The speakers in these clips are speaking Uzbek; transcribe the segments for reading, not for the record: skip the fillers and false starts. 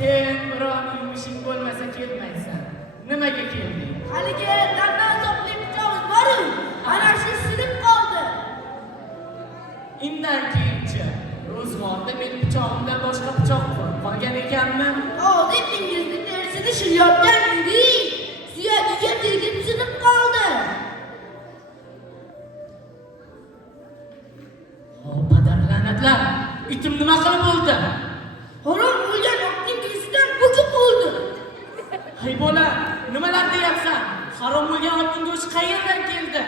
Sen birovning yumushing bo'lmasa kelmaysan. Nimaga kelding? Haligi dardan soqli pichog'imiz bor-ku, ana shu sinib qoldi. Indan keyinchi ro'zg'orda men pichog'imdan boshqa pichoq qolgan ekanmi? Hozir ingizni terisini shilyotgan edi. Suyagiga tegib sinib qoldi. Padar la'natlar, itim nima qilib bo'ldi? Harom bo'lgan otning go'shtidan bukib bo'ldi. Hay bola, nimalar deyapsan? Harom bo'lgan otning go'shti qayerdan keldi?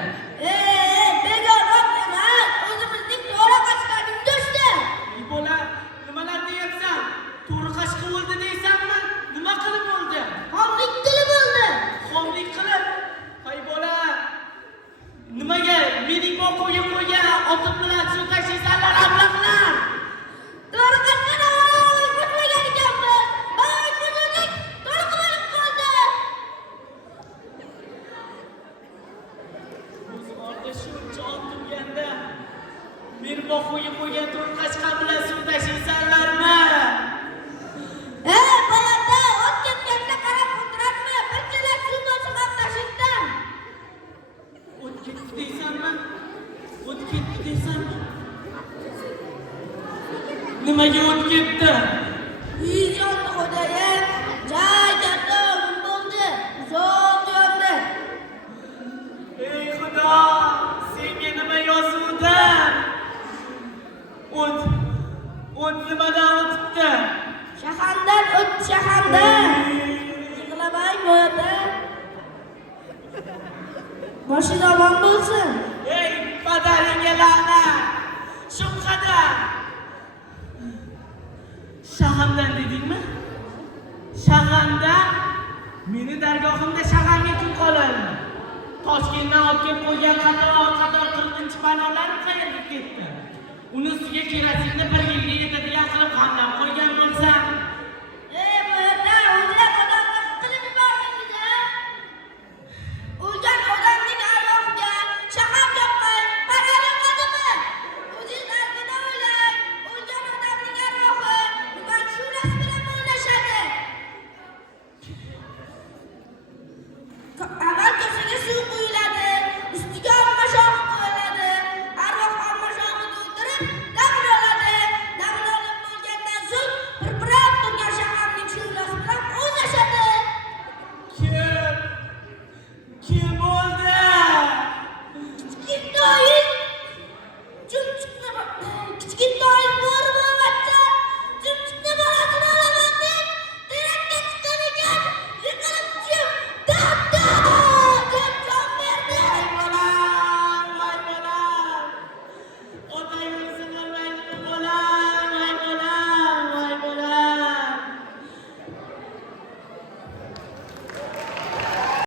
Begor ot emas, o'zimizning to'ra qashqaning go'shti. Hay bola, nimalar deyapsan? To'ra qashqa bo'ldi deysanmi? Nima qilib bo'ldi? Xomlik qilib bo'ldi. Xomlik qilib? Hay bola, nimaga mening boquvga qo'ygan otim bilan suv tashiysanlar, ablaqlar? To'ra qashqani ko'rmagan ekanmiz. Voy, ko'rdik, to'ra qilib qoldi. Ro'zg'orda shuncha ot turganda men boquvga qo'ygan to'rt qashqa bilan suv tashiysanlarmi? Bolada ot ketganda qarab o'tirarmi? Bir chelak suv to'shib tashibdan. O't ketdi deysanmi? O't ketdi deysanmi? Nimaga o't ketdi? Uy yondi xo'jayin. Joy katta bo'ldi. Uzoq yondi. Ey Xudo, senga nima yozuvdim? O't nimadan o'tibdi? Shahandan o't shahandan. Yig'lamang bo'ldi. Boshing omon bo'lsin. Ey padaringga la'nat! Shubhada! Shahandan dedingmi? Shahandan? Meni dargohimda shag'anga kun qoladi. Toshkentdan olib kelib qo'ygan qator 40-panolar qayerga ketdi? Uni ustiga kerosinni bir yilga yetadi